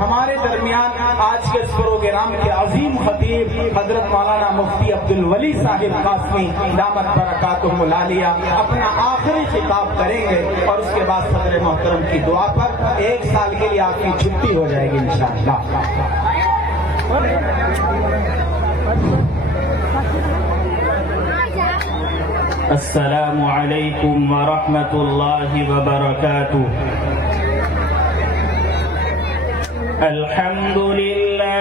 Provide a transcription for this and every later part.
ہمارے درمیان آج کے اس پروگرام کے عظیم خطیب حضرت مولانا مفتی عبدالولی صاحب قاسمی دامت برکاتہم العالیہ اپنا آخری خطاب کریں گے اور اس کے بعد صدر محترم کی دعا پر 1 سال کے لیے آپ کی چھٹی ہو جائے گی انشاءاللہ۔ السلام علیکم ورحمۃ اللہ وبرکاتہ۔ الحمد للہ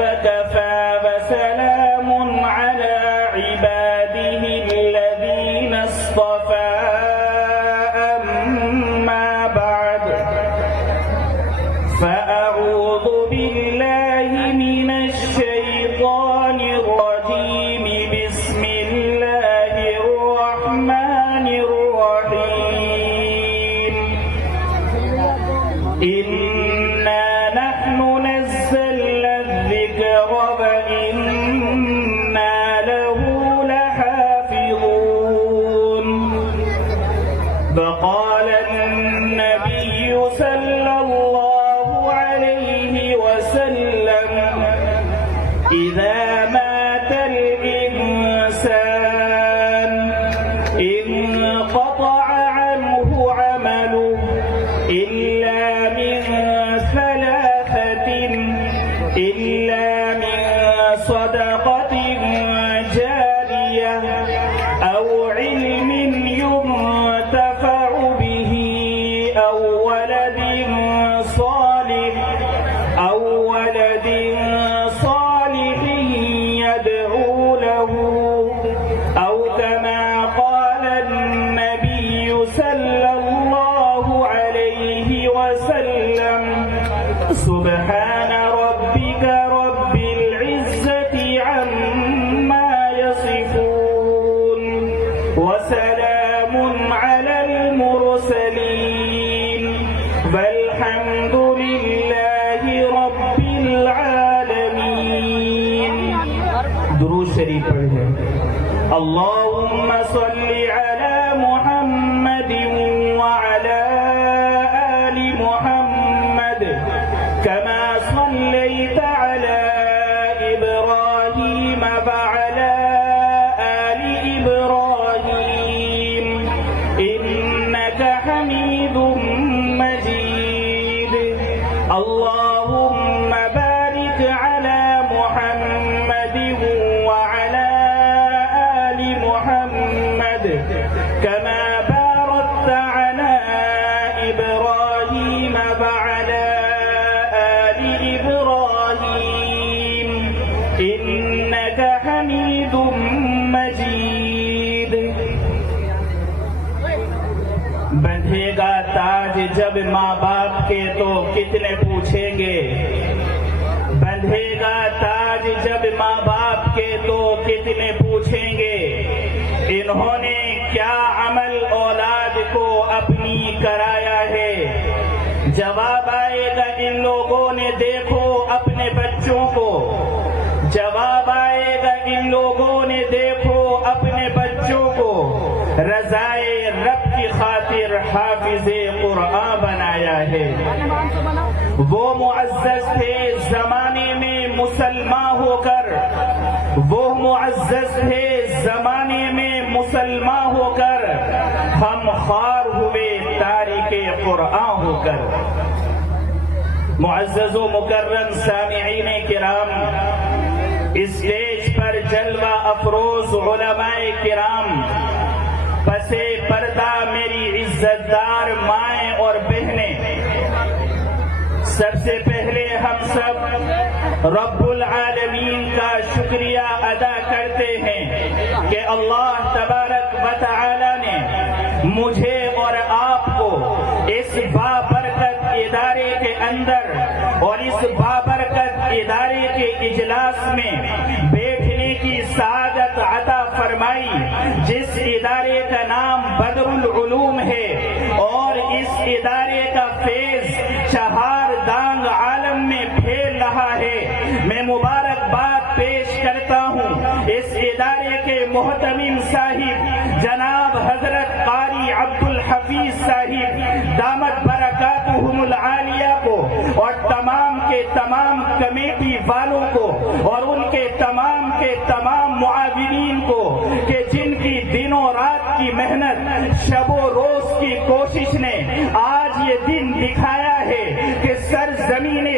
وکفى وسلام علی عباده الذین اصطفى اما بعد فاعوذ باللہ من الشیطان الرجیم بسم اللہ الرحمن الرحیم إنا نحن نزلنا الذكر وإنا له لحافظون وقال النبي صلى الله عليه وسلم إذا مات الإنسان انقطع عنه عمله إلا من صدقة جارية أو علم ينتفع به أو ولد صالح يدعو له أو كما قال النبي صلى الله عليه وسلم سبحان ربك رب العزة عما يصفون وسلام على المرسلين والحمد لله رب العالمين۔ درود شریف پڑھیں۔ اللهم صل على محمد وعلى آل محمد كما صليت على إبراهيم وعلى آل إبراهيم إنك حميد مجيد۔ اللهم بارك على محمد وعلى آل محمد كما باركت على إبراهيم وعلى آل إبراهيم إنك حميد مجيد۔ بندھے گا تاج جب ماں باپ کے تو کتنے پوچھیں گے، بندھے گا تاج جب ماں باپ کے تو کتنے پوچھیں گے، انہوں نے کیا عمل اولاد کو اپنی کرایا ہے۔ جواب آئے گا ان لوگوں نے دیکھو اپنے بچوں کو، جواب آئے گا ان لوگوں نے دیکھو اپنے بچوں کو، رضائے رب کی خاطر حافظ قرآن بنایا ہے۔ وہ معزز تھے زمانے میں مسلمان ہو کر، وہ معزز تھے زمانے میں مسلمان ہو کر، ہم خوار ہوئے تارک قرآن ہو کر۔ معزز و مکرم سامعین کرام، اسٹیج پر جلوہ افروز علماء کرام، پسے پردہ میری عزت دار مائیں اور بہنیں، سب سے پہلے ہم سب رب العالمین کا شکریہ ادا کرتے ہیں کہ اللہ تبارک و تعالی نے مجھے اور آپ کو اس بابرکت ادارے کے اندر اور اس بابرکت ادارے کے اجلاس میں بیٹھنے کی سعادت عطا فرمائی، جس ادارے کا نام بدر العلوم ہے اور اس ادارے کا فیض چہار دانگ عالم میں پھیل رہا ہے۔ میں مبارکباد پیش کرتا ہوں اس ادارے کے محتمم صاحب جناب حضرت قاری عبد الحفیظ صاحب دامت برکاتہم العالیہ کو اور تمام کے تمام کمیٹی والوں کو اور ان کے تمام معاونین کو کہ جن کی دنوں رات کی محنت شب و روز کی کوشش نے آج یہ دن دکھایا ہے کہ سرزمین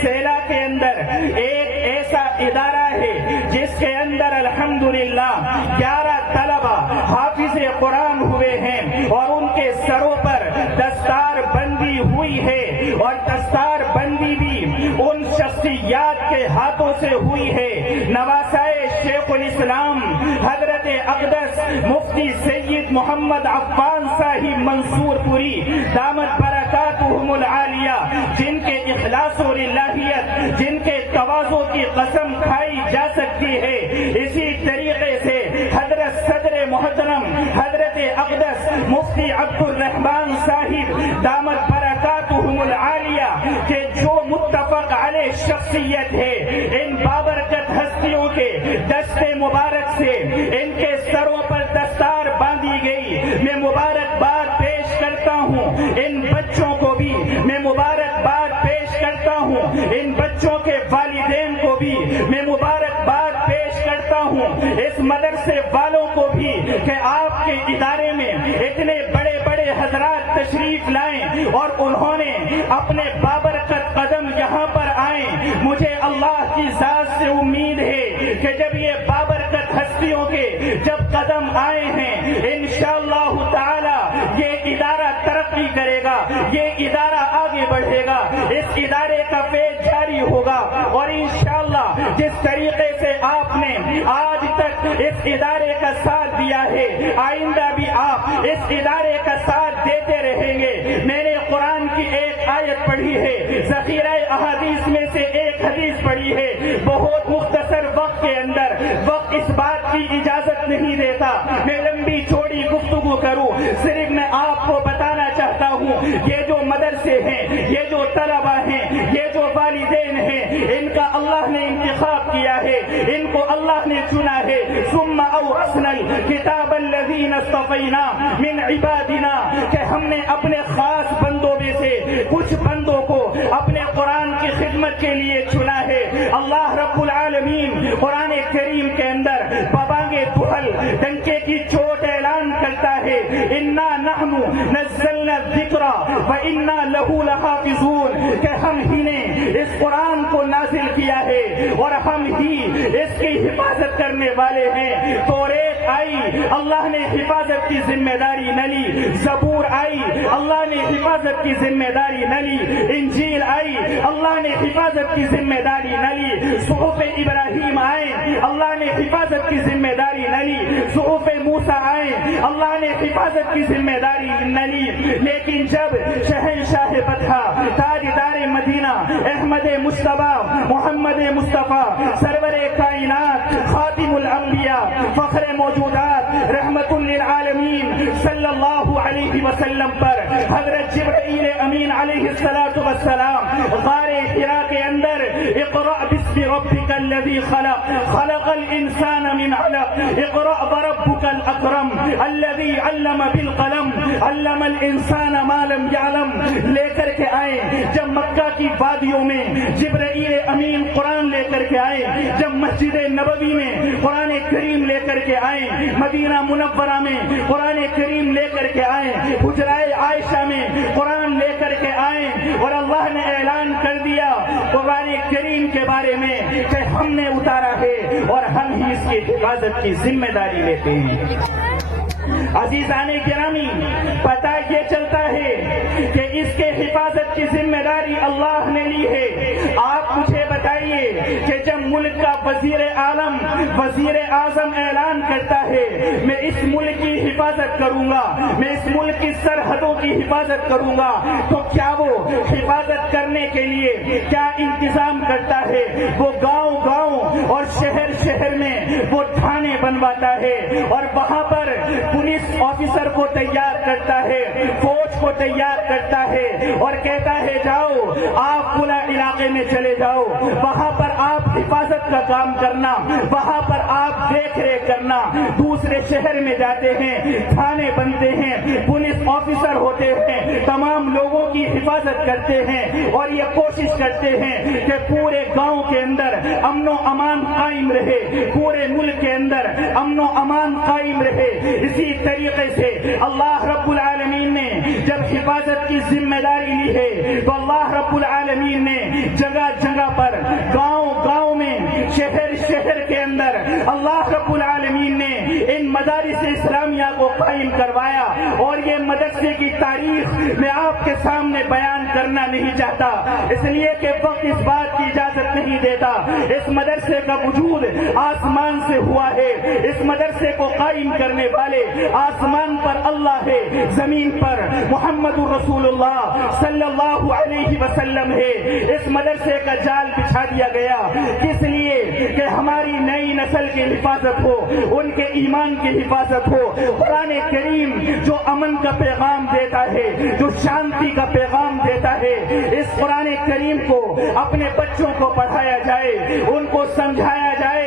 سیلا کے اندر ایک ایسا ادارہ ہے جس کے اندر الحمدللہ 11 طلبہ حافظ قرآن ہوئے ہیں اور ان کے سروں پر دستار بندی ہوئی ہے اور دستار بندی بھی ان شخصیات کے ہاتھوں سے ہوئی ہے۔ نواسائے شیخ الاسلام حضرت اقدس مفتی سید محمد عفان صاحب منصور پوری دامت برکاتہم العالیہ جن کے اخلاص و للہیت جن کے تواضع کی قسم کھائی جا سکتی ہے، اسی طریقے سے حضرت صدر محترم حضرت اقدس مفتی عبد الرحمان صاحب دامت برکاتہم العالیہ کے جو متفق علیہ شخصیت ہے، ان بابرکت ہستیوں کے دستے مبارک سے ان کے سروں پر دستار باندھی گئی۔ میں مبارکباد پیش کرتا ہوں ان بچوں کو بھی، میں مبارکباد پیش کرتا ہوں ان بچوں کے والدین کو بھی، میں مبارکباد پیش کرتا ہوں اس مدرسے والوں کو بھی کہ آپ کے ادارے میں اتنے بڑے بڑے حضرات تشریف لائیں اور انہوں نے اپنے بابرکت قدم یہاں پر آئیں۔ مجھے اللہ کی ذات سے امید ہے کہ جب یہ بابرکت ہستیوں کے جب قدم آئے ہیں انشاءاللہ تعالی یہ ادارہ ترقی کرے گا، یہ ادارہ آگے بڑھے گا، اس ادارے کا فیض جاری ہوگا اور انشاءاللہ جس طریقے سے آپ نے آج تک اس ادارے کا ساتھ دیا ہے آئندہ بھی آپ اس ادارے کا ساتھ دیتے رہیں گے۔ میں نے قرآن کی ایک آیت پڑھی ہے، ذخیرہ احادیث میں سے ایک حدیث پڑھی ہے، بہت مختصر وقت کے اندر وقت اس بات کی اجازت نہیں دیتا میں لمبی چوڑی گفتگو کروں، صرف میں آپ کو بتانا چاہتا ہوں یہ جو مدرسے ہیں، یہ جو طلبہ ہیں، یہ جو والدین ہیں، ان کا اللہ نے انتخاب کیا ہے، ان کو اللہ نے چنا ہے۔ ثم اورثنا الکتاب الذین اصطفینا من عبادنا کہ ہم نے اپنے خاص بندوں میں سے کچھ بندوں کو اپنے قرآن کی خدمت کے لیے چنا ہے۔ اللہ رب العالمین قرآن کریم کے اندر بابانگے دہل ڈنکے کی چوٹ اعلان کرتا ہے، انا نحن نزلنا الذکر وانا لہ لحافظون کہ ہم ہی نے اس قرآن کو نازل کیا ہے اور ہم ہی اس کی حفاظت کرنے والے ہیں۔ توریت آئی، اللہ نے حفاظت کی ذمہ داری نہ لی، زبور آئی، اللہ نے حفاظت کی ذمہ داری نہ لی، انجیل آئی، اللہ نے حفاظت کی ذمہ داری نہ لی، صحف ابراہیم آئے، اللہ نے حفاظت کی ذمہ داری نہ لی، صحف موسیٰ آئے، اللہ نے حفاظت کی ذمہ داری نہ لی، لیکن جب شہنشاہ بطحہ تاجدار مدینہ احمد مصطفیٰ محمد مصطفیٰ سرور کائنات خاتم الانبیاء فخر موجودات رحمت للعالمین صلی اللہ علیہ وسلم پر حضرت جبرائیل امین علیہ السلام غار حرا کے اندر اقرأ باسم ربک الذی خلق خلق الانسان من علق اقرأ وربک الاکرم الذی علم بالقلم علم الانسان ما لم يعلم لے کر کے آئے۔ جب مکہ کی وادیوں میں جبرائیل امین قرآن لے کر کے آئے، جب مسجد نبوی میں قرآن کریم لے کر کے آئے، مدینہ منورہ میں قرآن کریم لے کر کے آئے، حجرائے عائشہ میں قرآن لے کر کے آئے اور اللہ نے اعلان کر دیا قرآن کریم کے بارے میں کہ ہم نے اتارا ہے اور ہم ہی اس کی حفاظت کی ذمہ داری لیتے ہیں۔ عزیزان گرامی، پتہ یہ چلتا ہے کہ اس کے حفاظت کی ذمہ داری اللہ نے لی ہے۔ آپ مجھے بتائیے کہ جب ملک کا وزیر عالم وزیر اعظم اعلان کرتا ہے میں اس ملک کی حفاظت کروں گا، میں اس ملک کی سرحدوں کی حفاظت کروں گا، تو کیا وہ حفاظت کرنے کے لیے کیا انتظام کرتا ہے؟ وہ گاؤں گاؤں اور شہر شہر میں وہ تھانے بنواتا ہے اور وہاں پر پولیس آفیسر کو تیار کرتا ہے، فوج کو تیار کرتا ہے اور کہتا ہے جاؤ آپ فلاں علاقے میں چلے جاؤ, وہاں پر آپ حفاظت کا کام کرنا, وہاں پر آپ دیکھ ریکھ کرنا. دوسرے شہر میں جاتے ہیں, تھانے بنتے ہیں, پولیس آفیسر ہوتے ہیں, تمام لوگوں کی حفاظت کرتے ہیں اور یہ کوشش کرتے ہیں کہ پورے گاؤں کے اندر امن و امان قائم رہے, پورے ملک کے اندر امن و امان قائم رہے. اسی طریقے سے اللہ رب العالمین نے جب حفاظت کی ذمہ داری لی ہے تو اللہ رب العالمین نے جگہ جگہ پر, گاؤں گاؤں میں, شہر شہر کے اندر اللہ رب العالمین نے ان مدارس اسلامیہ کو قائم کروایا. اور یہ مدرسے کی تاریخ میں آپ کے سامنے بیان کرنا نہیں چاہتا, اس لیے کہ وقت اس بات کی اجازت نہیں دیتا. اس مدرسے کا وجود آسمان سے ہوا ہے, اس مدرسے کو قائم کرنے والے آسمان پر اللہ ہے, زمین پر محمد رسول اللہ صلی اللہ علیہ وسلم ہے. اس مدرسے کا جال بچھا دیا گیا کس لیے کہ ہماری نئی نسل کی حفاظت ہو, ان کے ایمان کی حفاظت ہو. قرآن کریم جو امن کا پیغام دیتا ہے, جو شانتی کا پیغام دیتا ہے, اس قرآن کریم کو اپنے بچوں کو پڑھایا جائے, ان کو سمجھایا جائے.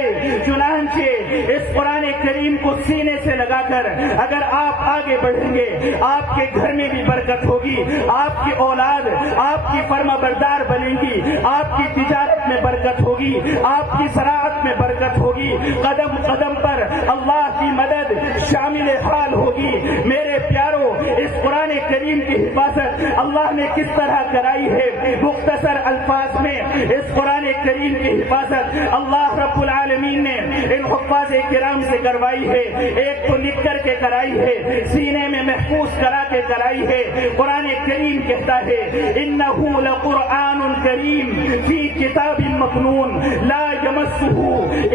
چنانچہ اس قرآن کریم کو سینے سے لگا کر اگر آپ آگے بڑھیں گے, آپ کے گھر میں بھی برکت ہوگی, آپ کی اولاد آپ کی فرما بردار بنے گی, آپ کی تجارت میں برکت ہوگی, آپ کی زراعت میں برکت ہوگی, قدم قدم پر اللہ کی مدد شامل حال ہوگی. میرے پیاروں, اس قرآن کریم کی حفاظت اللہ نے کس طرح کرائی ہے؟ مختصر الفاظ میں اس قرآن کریم کی حفاظت اللہ رب العالمین نے ان حفاظ کرام سے کروائی ہے. ایک تو لکھ کر کے کرائی ہے, سینے میں محفوظ کرا کے کرائی ہے. قرآن کریم کہتا ہے انہ لقرآن کریم فی کتاب مکنون لا یمسہ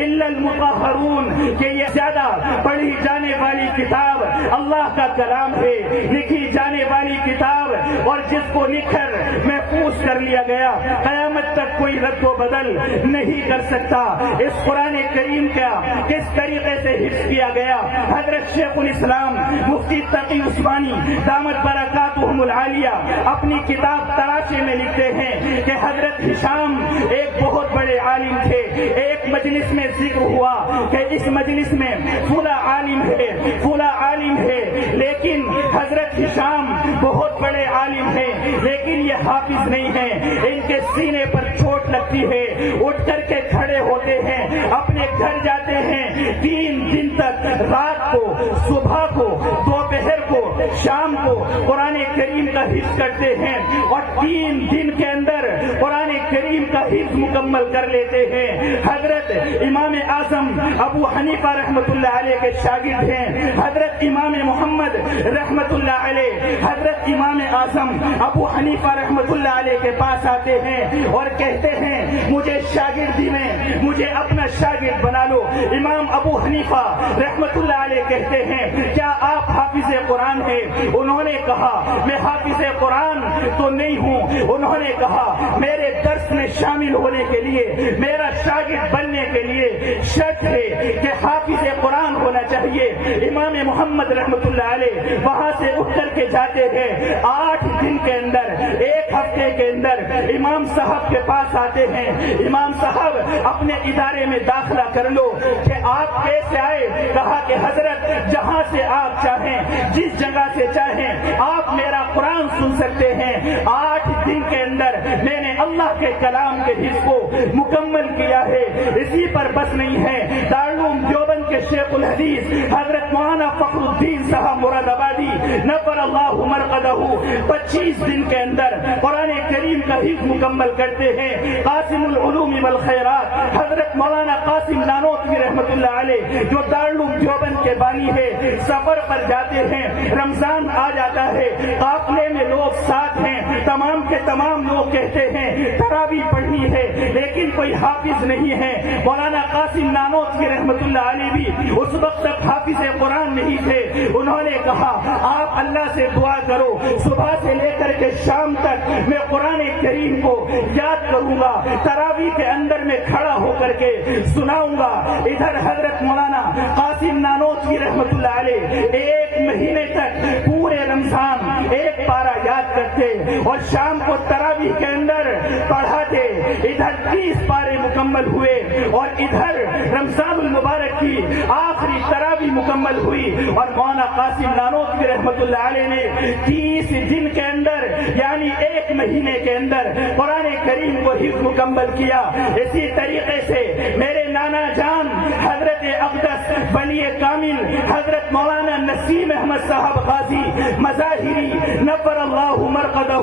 الا المطہرون, کہ یہ زیادہ پڑھی جانے والی کتاب اللہ کا کلام ہے, لکھی جانے والی کتاب, اور جس کو لکھ کر محفوظ کر لیا گیا, قیامت تک کوئی رد و بدل نہیں کر سکتا. اس قرآن کریم کا کس طریقے سے حفظ کیا گیا؟ حضرت شیخ الاسلام مفتی تقی عثمانی دامت برکاتہم العالیہ اپنی کتاب تراشے میں لکھتے ہیں کہ حضرت ہشام ایک بہت بڑے عالم تھے. ایک مجلس میں ذکر ہوا کہ اس مجلس میں فلاں عالم ہے, فلاں عالم ہے, لیکن حضرت ہشام بہت بڑے عالم ہیں لیکن یہ حافظ نہیں ہیں, ان کے سینے پر چوٹ لگتی ہے, اٹھ کر کے کھڑے ہوتے ہیں, اپنے گھر جاتے ہیں, 3 دن تک رات کو, صبح کو, دوپہر کو, شام کو قرآن کریم کا حفظ کرتے ہیں, اور 3 دن کے اندر قرآن کریم کا حفظ مکمل کر لیتے ہیں. حضرت امام اعظم ابو حنیفہ رحمۃ اللہ علیہ کے شاگرد ہیں, حضرت امام محمد رحمۃ اللہ علیہ, حضرت امام اعظم ابو حنیفہ رحمۃ اللہ علیہ کے پاس آتے ہیں اور کہتے ہیں مجھے شاگردی میں مجھے اپنا شاگرد بنا لو. امام ابو حنیفہ رحمۃ اللہ علیہ کہتے ہیں کیا آپ حافظ قرآن ہیں؟ انہوں نے کہا میں حافظ قرآن تو نہیں ہوں. انہوں نے کہا میرے درس میں شامل ہونے کے لیے, میرا شاگرد بننے کے لیے شرط ہے کہ حافظ قرآن ہونا چاہیے. امام محمد رحمۃ اللہ علیہ وہاں سے اٹھ کر کے جاتے ہیں, 8 دن کے اندر, 1 ہفتے کے اندر امام صاحب کے پاس آتے ہیں. امام صاحب اپنے ادارے میں داخلہ کر لو. کہ آپ کیسے آئے؟ کہا کہ حضرت جہاں سے آپ چاہیں, جس جگہ سے چاہیں آپ میرا قرآن سن سکتے ہیں. 8 دن کے اندر میں نے اللہ کے کلام کے حصہ کو مکمل کیا ہے. اسی پر بس نہیں ہے, دارالعلوم دیوبند کے شیخ الحدیث حضرت مولانا فخر الدین صاحب مراد آبادی نفر اللہ مرقدہ 25 دن کے اندر قرآن کریم کا حفظ مکمل کرتے ہیں. قاسم العلوم والخیرات حضرت مولانا قاسم نانوتوی رحمۃ اللہ علیہ جو دارالعلوم دیوبند کے بانی ہے, سفر پر جاتے ہیں, رمضان آ جاتا ہے, قافلے میں لوگ ساتھ ہیں, تمام کے تمام لوگ کہتے ہیں تراویح پڑھنی ہے لیکن کوئی حافظ نہیں ہے. مولانا قاسم نانوتوی رحمۃ اللہ علیہ بھی اس وقت تک حافظ قرآن نہیں تھے. انہوں نے کہا آپ اللہ سے دعا کرو, صبح سے لے کر کے شام تک میں قرآن کریم کو یاد کروں گا, تراویح کے اندر میں کھڑا ہو کر کے سناؤں گا. ادھر حضرت مولانا قاسم نانوتوی رحمۃ اللہ علیہ 1 مہینے تک پورے رمضان 1 پارہ رکھتے اور شام کو تراویح کے اندر پڑھاتے. ادھر 30 پارے مکمل ہوئے اور ادھر رمضان المبارک کی آخری تراویح مکمل ہوئی اور مولانا قاسم نانوتوی رحمۃ اللہ علیہ نے 30 دن کے اندر یعنی 1 مہینے کے اندر قرآن کریم کو حفظ مکمل کیا. اسی طریقے سے میرے نانا جان حضرت اقدس ولی کامل حضرت مولانا نسیم احمد صاحب غازی مظاہری نور اللہ مرقدہ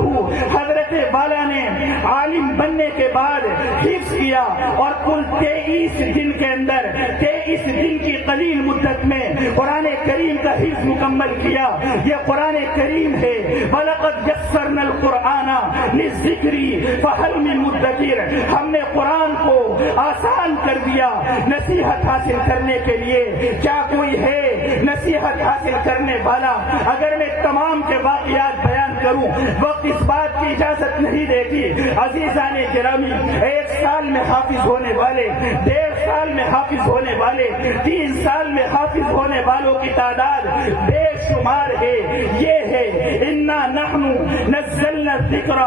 حضرت والا نے عالم بننے کے بعد حفظ کیا اور کل 23 دن کے اندر 23 دن کی قلیل مدت میں قرآن کریم کا حفظ مکمل کیا. یہ قرآن کریم ہے. وَلَقَدْ يَسَّرْنَا الْقُرْآنَ لِلذِّكْرِ فَهَلْ مِن مُدَّكِرٍ. ہم نے قرآن کو آسان کر دیا نصیحت حاصل کرنے کے لیے. کیا کوئی ہے نصیحت حاصل کرنے والا؟ اگر میں تمام کے واقعات بیان کروں وقت اس بات کی اجازت نہیں دیتی. عزیزان گرامی، 1 سال میں حافظ ہونے والے، 1.5 سال میں حافظ ہونے والے، 3 سال میں حافظ ہونے والوں کی تعداد بے شمار ہے. یہ ہے انا نحن نزلنا الذکر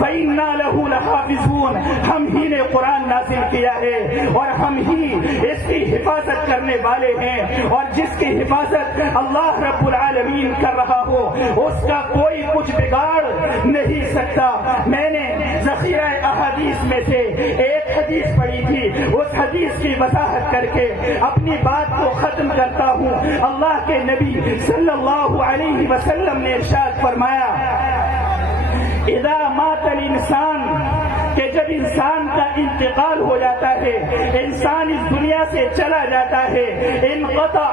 وانا له لحافظون. ہم ہی نے قرآن نازل کیا ہے اور ہم ہی اس کی حفاظت کرنے والے ہیں اور جس کی حفاظت اللہ رب العالمین کر رہا ہو اس کا کوئی کچھ بگاڑ نہیں سکتا. میں نے ذخیرہ احادیث میں سے ایک حدیث پڑھی تھی. اس حدیث کی وضاحت کر کے اپنی بات کو ختم کرتا ہوں. اللہ کے نبی صلی اللہ علیہ وسلم نے ارشاد فرمایا اذا مات الانسان کہ جب انسان کا انتقال ہو جاتا ہے، انسان اس دنیا سے چلا جاتا ہے، انقطع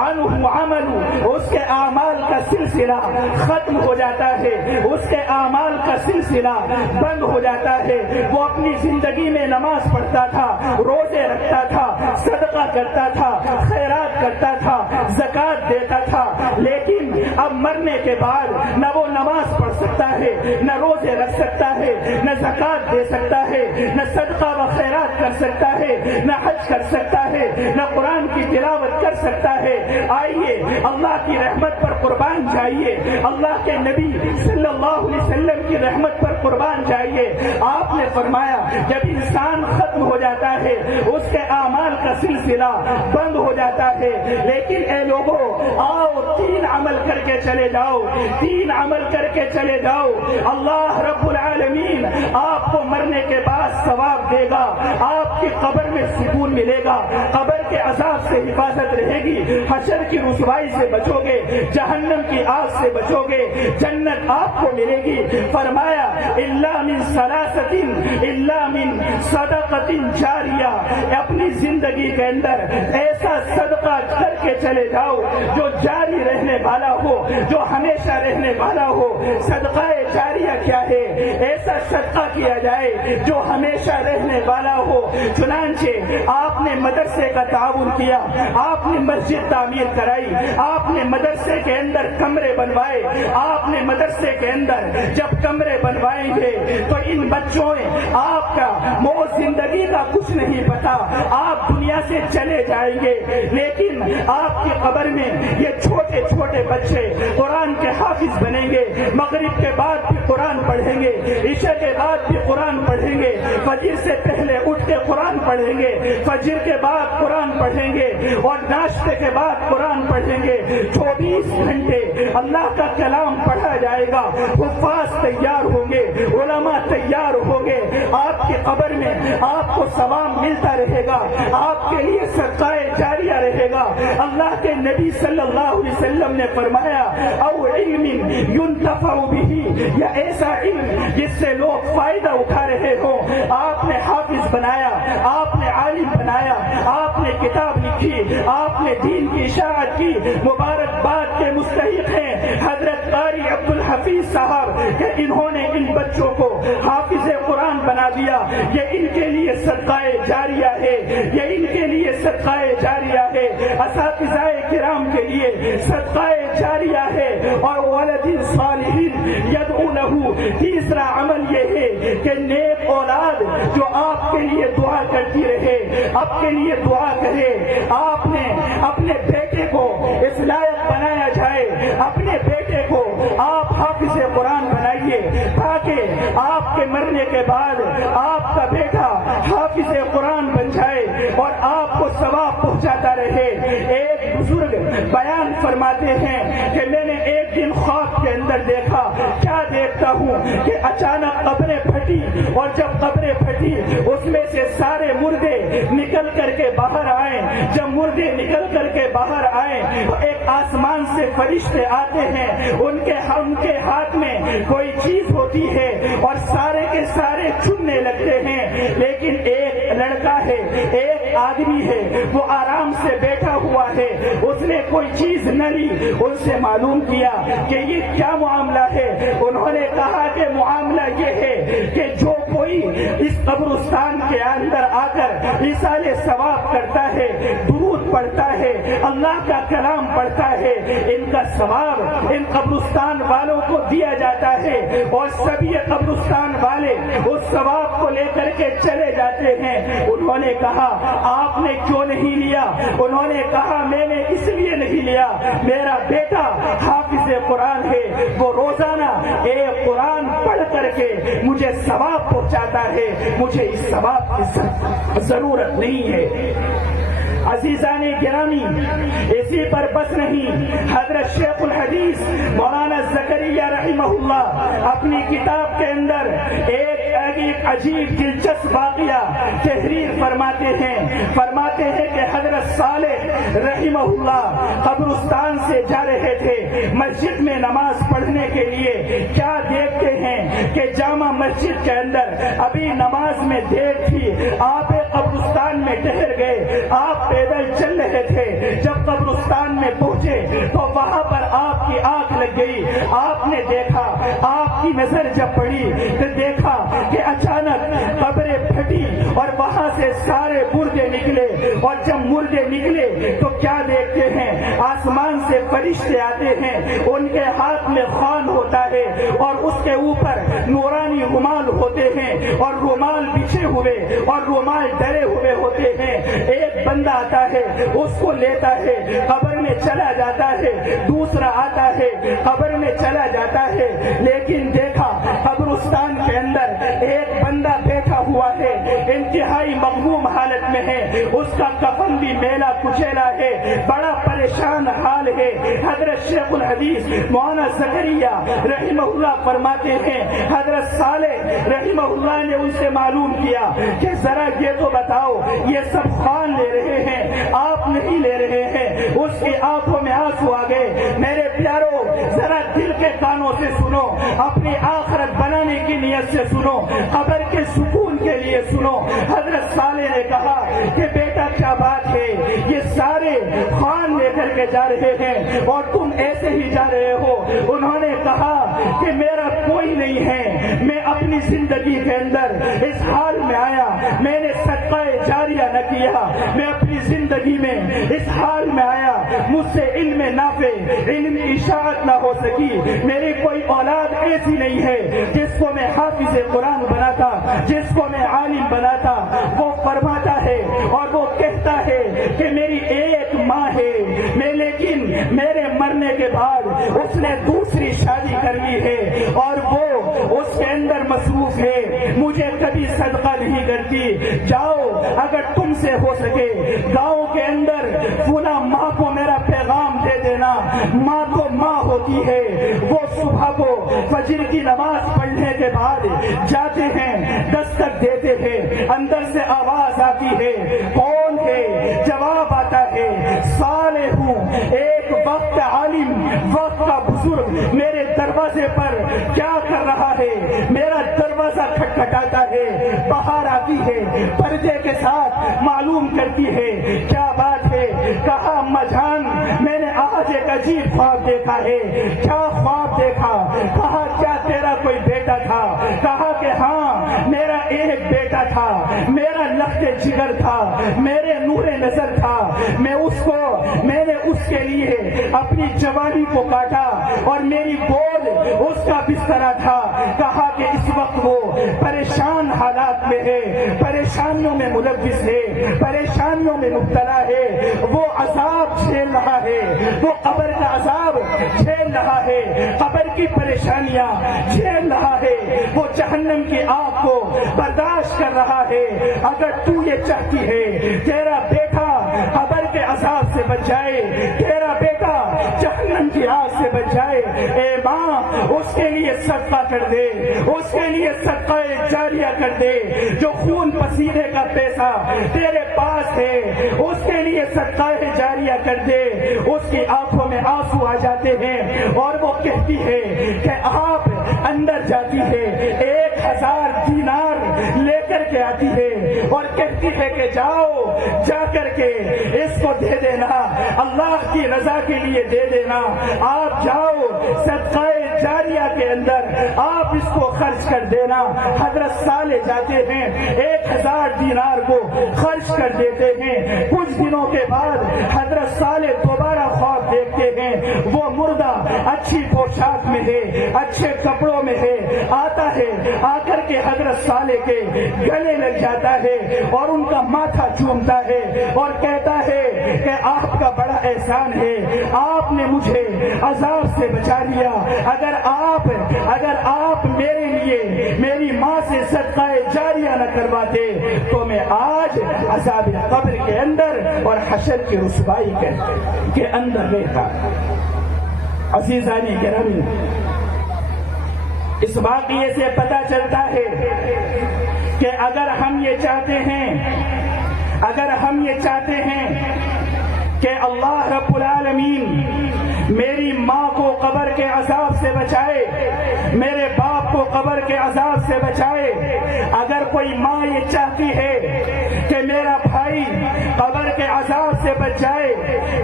عنہ عمل، اس کے اعمال کا سلسلہ ختم ہو جاتا ہے، اس کے اعمال کا سلسلہ بند ہو جاتا ہے. وہ اپنی زندگی میں نماز پڑھتا تھا، روزے رکھتا تھا، صدقہ کرتا تھا، خیرات کرتا تھا، زکوٰۃ دیتا تھا، لیکن اب مرنے کے بعد نہ وہ نماز پڑھ سکتا ہے، نہ روزے رکھ سکتا ہے، نہ زکوٰۃ دے سکتا ہے، نہ صدقہ و خیرات کر سکتا ہے، نہ حج کر سکتا ہے، نہ قرآن کی تلاوت کر سکتا ہے. آئیے اللہ کی رحمت پر قربان جائیے، اللہ کے نبی صلی اللہ علیہ وسلم کی رحمت پر قربان جائیے. آپ نے فرمایا جب انسان ختم ہو جاتا ہے اس کے اعمال کا سلسلہ بند ہو جاتا ہے. لیکن اے لوگوں، آؤ 3 عمل کر کے چلے جاؤ، 3 عمل کر کے چلے جاؤ. اللہ رب العالمین آپ کو مرنے کے بعد ثواب دے گا، آپ کی قبر میں سکون ملے گا، قبر کے عذاب سے حفاظت رہے گی، حشر کی رسوائی سے بچو گے، جہنم کی آگ سے بچو گے، جنت آپ کو ملے گی. فرمایا الا من ثلاثۃ الا من صدقۃ جاریہ. اپنی زندگی کے اندر ایسا صدقہ کر کے چلے جاؤ جو جاری رہنے والا ہو، جو ہمیشہ رہنے والا ہو. صدقہ جاریہ کیا ہے؟ ایسا صدقہ کیا جائے جو ہمیشہ رہنے والا ہو. چنانچہ آپ نے مدرسے کا تعاون کیا، آپ نے مسجد تعمیر کرائی، آپ نے مدرسے کے اندر کمرے بنوائے. آپ نے مدرسے کے اندر جب کمرے بنوائیں گے تو ان بچوں آپ کا موت زندگی کا کچھ نہیں پتا، آپ دنیا سے چلے جائیں گے، لیکن آپ کی قبر میں یہ چھوٹے چھوٹے بچے قرآن کے حافظ بنیں گے. مغرب کے بعد بھی قرآن پڑھیں گے، عشاء کے بعد بھی قرآن پڑھیں گے، فجر سے پہلے اٹھ کے قرآن پڑھیں گے، فجر کے بعد قرآن پڑھیں گے اور ناشتے کے بعد قرآن پڑھیں گے. 24 گھنٹے اللہ کا کلام پڑھا جائے گا. حفاظ تیار ہوں گے، علماء تیار ہوں گے. آپ کی قبر میں آپ کو ثواب ملتا رہے گا، آپ کے لیے صدقہ جاریہ رہے گا. اللہ کے نبی صلی اللہ علیہ وسلم نے فرمایا او علم ينتفع به، یا ایسا علم جس سے لوگ فائدہ اٹھا رہے ہوں. آپ نے حافظ بنایا، آپ نے عالم بنایا، آپ نے کتاب لکھی، آپ نے دین کی اشاعت کی. مبارکباد کے مستحق ہیں حضرت قاری عبد الحفیظ صاحب کہ انہوں نے ان بچوں کو حافظ قرآن بنا دیا. یہ ان کے لیے صدقہ جاریہ ہے، یہ ان کے لیے صدقہ جاریہ ہے. اساتذہ کرام کے لیے صدقہ جاریہ ہے. اور ولد صالح یدعو له، تیسرا عمل یہ ہے کہ نیک اولاد جو آپ کے لیے دعا کرتی رہے، آپ کے لیے دعا کرے. آپ نے اپنے بیٹے کو اس لائق بنایا جائے، اپنے بیٹے کو آپ حافظ قرآن بنائیے، کے بعد آپ کا بیٹا حافظ قرآن بن جائے اور آپ کو ثواب پہنچاتا رہے۔ ایک بزرگ بیان فرماتے ہیں کہ میں نے ایک دن خواب کے اندر دیکھا، کیا دیکھتا ہوں کہ اچانک قبریں پھٹی، اور جب قبریں پھٹی اس میں سے سارے مردے نکل کر کے باہر آئے۔ جب مردے نکل کر کے باہر آئے تو ایک آسمان سے فرشتے آتے ہیں، ان کے ہاتھ میں کوئی چیز ہوتی ہے اور سارے کے سارے چننے لگتے ہیں، لیکن ایک لڑکا ہے، ایک آدمی ہے، وہ آرام سے بیٹھا ہوا ہے، اس نے کوئی چیز نہ لی۔ ان سے معلوم کیا کہ یہ کیا معاملہ ہے؟ انہوں نے کہا کہ معاملہ یہ ہے کہ جو کوئی اس قبرستان کے اندر آ کر ایصال ثواب کرتا ہے، درود پڑھتا ہے، اللہ کا کلام پڑھتا ہے، ان کا ثواب ان قبرستان والوں کو دیا جاتا ہے، اور سبھی قبرستان والے اس ثواب کو لے کر کے چلے جاتے ہیں۔ انہوں نے کہا آپ نے کیوں نہیں لیا؟ انہوں نے کہا میں نے اس لیے نہیں لیا، میرا بیٹا حافظ قرآن ہے، وہ روزانہ ایک قرآن پڑھ کر کے مجھے ثواب پہنچاتا ہے، مجھے اس ثواب کی ضرورت نہیں ہے۔ عزیزان گرامی، اسی پر بس نہیں، حضرت شیخ الحدیث مولانا زکریا رحمہ اللہ اپنی کتاب کے اندر ایک عجیب دلچسپ واقعہ تحریر فرماتے ہیں کہ حضرت صالح رحمہ اللہ قبرستان سے جا رہے تھے مسجد میں نماز پڑھنے کے لیے، کیا دیکھتے ہیں کہ جامع مسجد کے اندر ابھی نماز میں دیر تھی، آپ قبرستان میں ٹہر گئے، آپ پیدل چل رہے تھے، جب قبرستان میں پہنچے تو وہاں پر آپ کی آنکھ لگ گئی، آپ نے دیکھا، آپ کی نظر جب پڑی تو دیکھا کہ اچانک قبریں پھٹی اور وہاں سے سارے مردے نکلے، اور جب مردے نکلے تو کیا دیکھتے ہیں؟ آسمان سے فرشتے آتے ہیں، ان کے ہاتھ میں خوان ہوتا ہے اور اس کے اوپر نورانی رومال ہوتے ہیں، اور رومال بچھے ہوئے اور رومال ڈرے ہوئے ہوتے ہیں۔ ایک بندہ آتا ہے، اس کو لیتا ہے، قبر میں چلا جاتا ہے، دوسرا آتا ہے، قبر میں چلا جاتا ہے، لیکن دیکھا قبرستان کے اندر ایک بندہ بیٹھا ہوا ہے، انتہائی مغموم حالت میں ہے، اس کا کفن بھی میلا کچیلا ہے، بڑا پریشان حال ہے۔ حضرت شیخ الحدیث مولانا زکریا رحمہ اللہ فرماتے ہیں حضرت صالح رحمہ اللہ نے ان سے معلوم کیا کہ ذرا یہ تو بتاؤ، یہ سب خوان لے رہے ہیں، آپ نہیں لے رہے ہیں۔ اس کی آنکھوں میں آنسو آ گئے۔ میرے پیارو، ذرا دل کے کانوں سے سنو، اپنی آخرت بنانے کی نیت سے سنو، قبر کے سکون کے لیے سنو۔ حضرت صالح نے کہا کہ بیٹا کیا بات ہے، یہ سارے خوان لے کر کے جا رہے ہیں اور تم ایسے ہی جا رہے ہو؟ انہوں نے کہا کہ میرا کوئی نہیں ہے، میں اپنی زندگی کے اندر اس حال میں آیا، میں نے صدقہ جاریہ نہ کیا، میں اپنی زندگی میں اس حال میں آیا، مجھ سے علم نافع، علم اشاعت نہ ہو سکی، میری کوئی اولاد ایسی نہیں ہے جس کو میں حافظ قرآن بنا تھا، جس کو میں عالم بنا تھا۔ وہ فرماتا ہے اور وہ کہتا ہے کہ میری ایک ماں ہے، لیکن میرے مرنے کے بعد اس نے دوسری شادی کر لی ہے اور وہ اس کے اندر مصروف ہے، مجھے کبھی صدقہ نہیں کرتی۔ جاؤ، اگر تم سے ہو سکے گاؤں کے اندر فلاں ماں کو میرا پیغام دے دینا۔ ماں تو ماں ہوتی ہے، وہ صبح کو فجر کی نماز پڑھنے کے بعد جاتے ہیں، دستک دیتے ہیں، اندر سے آواز آتی ہے، کون ہے؟ جواب آتا ہے، صالح ہوں، ایک وقت عالم، وقت کا بزرگ میرے دروازے پر کیا کر رہا ہے؟ میرا دروازہ کھٹکھٹاتا ہے، باہر آتی ہے، پردے کے ساتھ معلوم کرتی ہے، کیا بات ہے؟ کہا اما جان، میں نے آج ایک عجیب خواب دیکھا ہے۔ کیا خواب دیکھا؟ کہا کیا تیرا کوئی بیٹا تھا؟ کہا کہ ہاں، میرا ایک بیٹا تھا، میرا لخت جگر تھا، میرے نور نظر تھا، میں اس کو میں نے اس کے لیے اپنی جوانی کو کاٹا اور میری گود اس کا بسترا تھا. کہا کہ اس وقت وہ پریشان حالات میں ہے, پریشانیوں میں ملوث ہے, پریشانیوں میں مبتلا ہے, وہ عذاب جھیل رہا ہے, وہ قبر کا عذاب جھیل رہا ہے, قبر کی پریشانیاں جھیل رہا ہے, وہ جہنم کی آگ کو برداشت کر رہا ہے. اگر تو یہ چاہتی ہے تیرا بیٹا قبر کے عذاب سے بچ جائے, تیرا بیٹا جہنم کی آگ سے بچ جائے, اے ماں اس کے لیے صدقہ کر دے, اس کے لیے صدقہ جاریہ کر دے. جو خون پسینے کا پیسہ تیرے پاس ہے اس کے لیے صدقہ جاریہ کر دے. اس کی آنکھوں میں آنسو آ جاتے ہیں اور وہ کہتی ہے کہ آپ اندر جاتی ہے, 1000 دینار لے کر کے آتی ہے اور کہتی ہے کہ جاؤ جا کر کے اس کو دے دینا, اللہ کی رضا کے لیے دے دینا. آپ جاؤ صدقہ جاریہ کے اندر آپ اس کو خرچ کر دینا. حضرت صالح جاتے ہیں, 1000 دینار کو خرچ کر دیتے ہیں. کچھ دنوں کے بعد حضرت صالح دوبارہ خواب دیکھتے ہیں, وہ مردہ اچھی پوشاک میں ہے, اچھے کپڑوں میں ہے, آتا ہے, آ کر کے حضرت صالح کے گلے لگ جاتا ہے اور ان کا ماتھا چومتا ہے اور کہتا ہے کہ آپ کا بڑا احسان ہے, آپ نے مجھے عذاب سے بچا لیا. اگر آپ میرے لیے میری ماں سے صدقہ جاریہ نہ کرواتے تو میں آج عذاب قبر کے اندر اور حشر کی رسوائی کے اندر رہتا. عزیزانی گرامی, اس واقعے سے پتہ چلتا ہے کہ اگر ہم یہ چاہتے ہیں کہ اللہ رب العالمین میری ماں کو قبر کے عذاب سے بچائے, میرے باپ کو قبر کے عذاب سے بچائے, اگر کوئی ماں یہ چاہتی ہے کہ میرا بھائی قبر کے عذاب سے بچ جائے,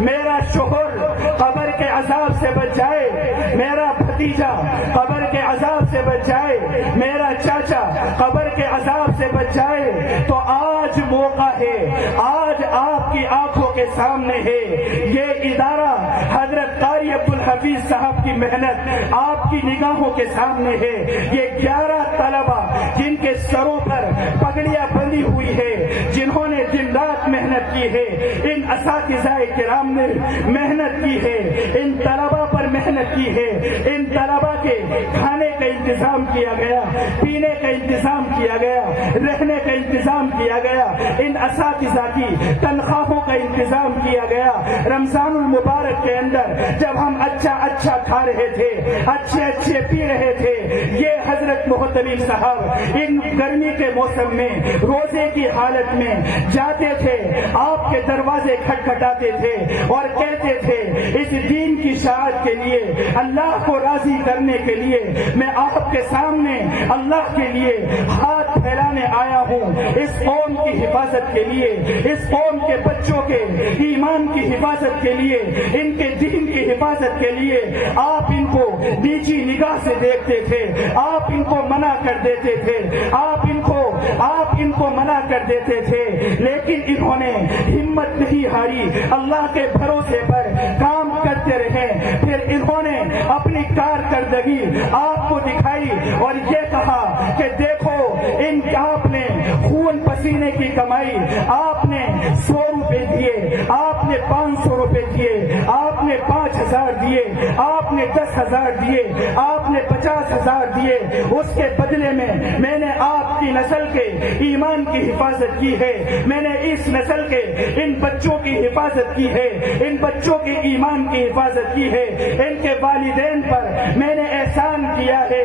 میرا شوہر قبر کے عذاب سے بچ جائے, میرا بھتیجا قبر کے عذاب سے بچ جائے, میرا چاچا قبر کے عذاب سے بچ جائے, تو آج موقع ہے, آج آپ کی آنکھوں کے سامنے ہے. یہ ادارہ حضرت قاری عبدالحفیظ صاحب کی محنت آپ کی نگاہوں کے سامنے ہے. یہ 11 طلبہ جن کے سروں پر پگڑیاں بندھی ہوئی ہے, جنہوں نے دن رات محنت کی ہے, ان اساتذہ کرام نے محنت کی ہے, ان طلبہ پر محنت کی ہے, ان طلبہ کے کھانے کا انتظام کیا گیا, پینے کا انتظام کیا گیا, رہنے کا انتظام کیا گیا, ان اساتذہ کی تنخواہوں کا انتظام کیا گیا. رمضان المبارک کے اندر جب ہم اچھا کھا رہے تھے, اچھے پی رہے تھے, یہ حضرت محتمم صاحب ان گرمی کے موسم میں روزے کی حالت میں جاتے تھے, آپ کے دروازے کھٹکھٹاتے تھے اور کہتے تھے اس دین کی شاعت کے لیے, اللہ کو راضی کرنے کے لیے میں آپ کے سامنے اللہ کے لیے ہاتھ پھیلانے آیا ہوں. اس قوم کی حفاظت کے لیے, اس قوم کے بچوں کے ایمان کی حفاظت کے لیے, ان کے دین کی حفاظت کے لیے آپ ان کو نیچی نگاہ سے دیکھتے تھے, آپ ان کو منع کر دیتے تھے, آپ ان کو منع کر دیتے تھے, لیکن انہوں نے ہمت نہیں ہاری, اللہ کے بھروسے پر کام کرتے رہے. پھر انہوں نے اپنی کارکردگی آپ کو دکھائی اور یہ کہا کہ دیکھو آپ نے خون پسینے کی کمائی, آپ نے 100 روپے دیے, آپ نے 500 روپے دیے, آپ نے 5000 دیے, آپ نے 10,000 دیے, آپ نے 50,000 دیے, اس کے بدلے میں نے آپ کی نسل کے ایمان کی حفاظت کی ہے, میں نے اس نسل کے ان بچوں کی حفاظت کی ہے, ان بچوں کے ایمان کی حفاظت کی ہے, ان کے والدین پر میں نے احسان کیا ہے.